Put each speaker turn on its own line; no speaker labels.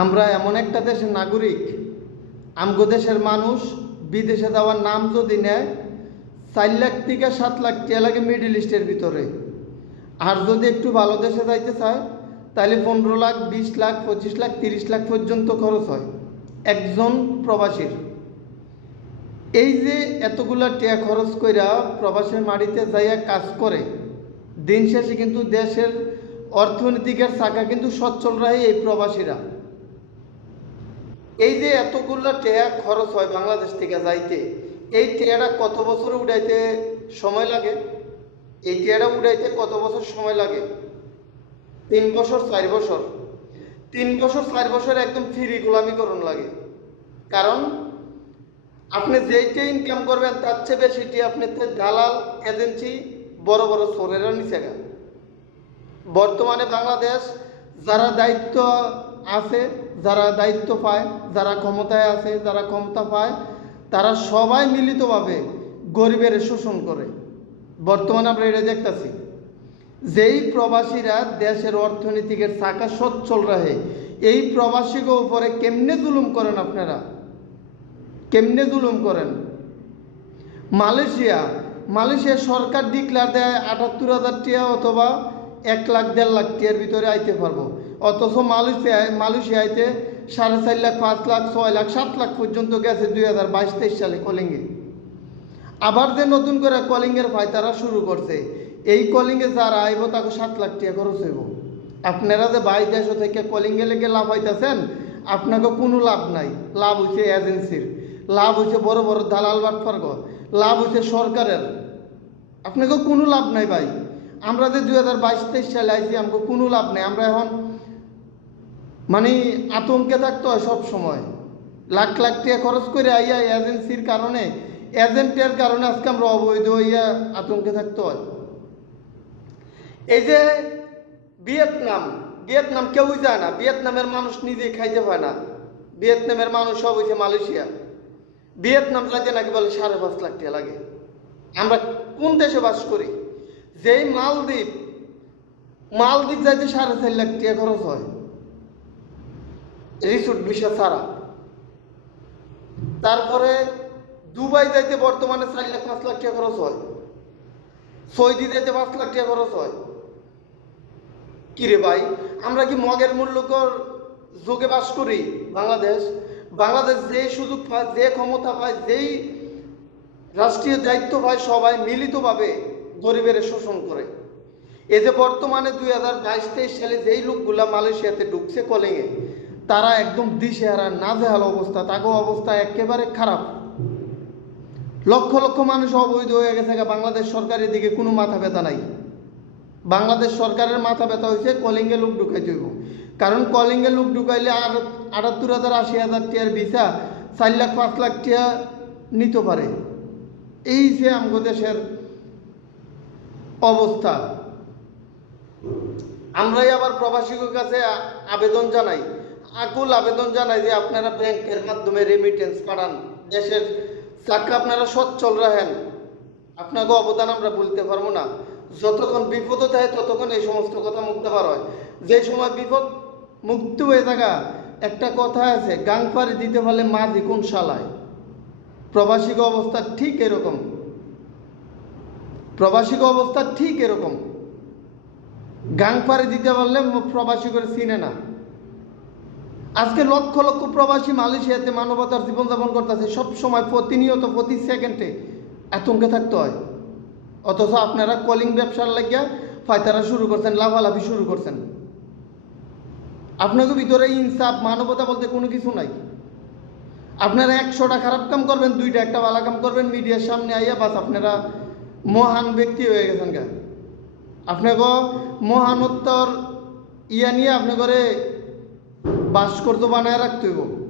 আমরা এমন একটা দেশের নাগরিক, আমগো দেশের মানুষ বিদেশে যাওয়ার নাম যদি নেয়, চার লাখ থেকে সাত লাখ টাকা লাগে মিডিল ইস্টের ভিতরে। আর যদি একটু ভালো দেশে যাইতে চায়, তাহলে পনেরো লাখ, বিশ লাখ, পঁচিশ লাখ, তিরিশ লাখ পর্যন্ত খরচ হয় একজন প্রবাসীর। এই যে এতগুলা টিয়া খরচ কইরা প্রবাসের মাটিতে যাইয়া কাজ করে, দিন শেষে কিন্তু দেশের অর্থনীতিকের চাকা কিন্তু সচ্ছল রাহে এই প্রবাসীরা। এই যে এতগুলো টেয়া খরচ হয় বাংলাদেশ থেকে যাইতে, এই টেয়াটা কত বছর উড়াইতে সময় লাগে? এই টেয়াটা উড়াইতে কত বছর সময় লাগে? তিন বছর, চার বছর? তিন বছর, চার বছর একদম ফ্রি গোলামিকরণ লাগে। কারণ আপনি যেইটা ইনকাম করবেন, তার চেয়ে বেশিটি আপনি দালাল এজেন্সি বড় বড় সোরেরা নিচে গা। বর্তমানে বাংলাদেশ যারা দায়িত্ব আছে, যারা দায়িত্ব পায়, যারা ক্ষমতায় আছে, যারা ক্ষমতা পায়, তারা সবাই মিলিতভাবে গরিবের শোষণ করে। বর্তমানে আমরা এটা দেখতেছি। যেই প্রবাসীরা দেশের অর্থনীতিকের চাকা সচ্ছল রাহে এই প্রবাসীকে উপরে কেমনে জুলুম করেন আপনারা? কেমনে জুলুম করেন? মালয়েশিয়া মালয়েশিয়া সরকার ডিক্লার দেয় আটাত্তর হাজার টিয়া অথবা এক লাখ দেড় লাখ টিয়ার ভিতরে আইতে পারব। অথচ মালয়েশিয়ায় মালয়েশিয়াতে সাড়ে চার লাখ, পাঁচ লাখ, ছয় লাখ, সাত লাখ পর্যন্ত গেছে দুই হাজার বাইশ, তেইশ সালে কলিঙ্গে আবার যে নতুন করে কলিঙ্গের ভাই তারা শুরু করছে, এই কলিঙ্গে যারা আইব তাকে সাত লাখ টাকা খরচ হইব। আপনারা যে বাই দেশ থেকে কলিংয়ে লেগে লাভ হইতেছেন, আপনাকে কোনো লাভ নাই। লাভ হইছে এজেন্সির লাভ হইছে বড় বড় দালাল বাটফার্গ। লাভ হইছে সরকারের। আপনাকে কোনো লাভ নাই ভাই। আমরা যে দুই হাজার বাইশ, তেইশ সালে আইছি, আমাকে কোনো লাভ নাই। আমরা এখন মানে আতঙ্কে থাকতে হয় সব সময়। লাখ লাখ টাকা খরচ করে আইয়া এজেন্সির কারণে এজেন্টের কারণে আজকে আমরা অবৈধ হইয়া আতঙ্কে থাকতে হয়। এই যে ভিয়েতনাম ভিয়েতনাম কেউই যায় না। ভিয়েতনামের মানুষ নিজে খাইতে পায় না। ভিয়েতনামের মানুষ সব হয়েছে মালয়েশিয়া। ভিয়েতনাম যাইতে নাকি বলে সাড়ে পাঁচ লাখ টাকা লাগে। আমরা কোন দেশে বাস করি? যেই মালদ্বীপ মালদ্বীপ যাইতে সাড়ে চার লাখ টাকা খরচ হয়। রিসোর্ট ভিসা ছাড়া। তারপরে দুবাই যাইতে বর্তমানে চার লাখ পাঁচ লাখ টাকা খরচ হয়। সৌদি যাইতে পাঁচ লাখ টাকা খরচ হয়। কিরে ভাই, আমরা কি মগের মূল্যকর যোগে বাস করি? বাংলাদেশ। বাংলাদেশ যে সুযোগ পায়, যে ক্ষমতা পায়, যেই রাষ্ট্রীয় দায়িত্ব পায়, সবাই মিলিতভাবে গরিবের শোষণ করে। এই যে বর্তমানে দুই হাজার বাইশ তেইশ সালে যেই লোকগুলা মালয়েশিয়াতে ঢুকছে কলিংয়ে তারা একদম দিশেহারা, নাজেহাল অবস্থা তাকে অবস্থা একেবারে খারাপ। লক্ষ লক্ষ মানুষ অবৈধ হয়ে গেছে বাংলাদেশ সরকারের দিকে কোনো মাথা ব্যথা নাই। বাংলাদেশ সরকারের মাথা ব্যথা হয়েছে কলিঙ্গে লোক ঢুকাই হইব। কারণ কলিঙ্গে লোক ঢুকাইলে আর আটাত্তর হাজার, আশি হাজার টিয়ার ভিসা, চার লাখ, পাঁচ লাখ টিয়া নিতে পারে। এই যে আমগো দেশের অবস্থা। আমরাই আবার প্রবাসীদের কাছে আবেদন জানাই। আকুল আবেদন জানাই যে আপনারা ব্যাংকের মাধ্যমে রেমিটেন্স পাঠান। দেশের চাকা আপনারা সচ্ছল রাখেন। আপনাকে অবদান আমরা বলতে পারব না। যতক্ষণ বিপদ থাকে ততক্ষণ এই সমস্ত কথা মুক্ত পার হয়। যে সময় বিপদ মুক্ত হয়ে থাকা, একটা কথা আছে, গাং পাড়ি দিতে পারলে মাঝি কোন শালায়? প্রবাসিক অবস্থা ঠিক এরকম। প্রবাসিক অবস্থা ঠিক এরকম। গাং পাড়ি দিতে পারলে প্রবাসী করে চিনে না। আজকে লক্ষ লক্ষ প্রবাসী মালয়েশিয়াতে মানবতার জীবনযাপন করতেছে। সব সময় প্রতিনিয়ত, প্রতি সেকেন্ডে আতঙ্কে থাকতে হয়। অথচ আপনারা কলিং ব্যবসার লাগিয়া ফায়তারা শুরু করছেন লাভালাভি শুরু করছেন। আপনাকে ভিতরে ইনসাফ, মানবতা বলতে কোনো কিছু নাই। আপনারা একশোটা খারাপ কাম করবেন, দুইটা একটা ভালো কাম করবেন, মিডিয়ার সামনে আইয়া বাস, আপনারা মহান ব্যক্তি হয়ে গেছেন গা। আপনাকে মহানোত্তর ইয়া নিয়ে আপনাকে ভাস্কর্য বানায় রাখতে হইব।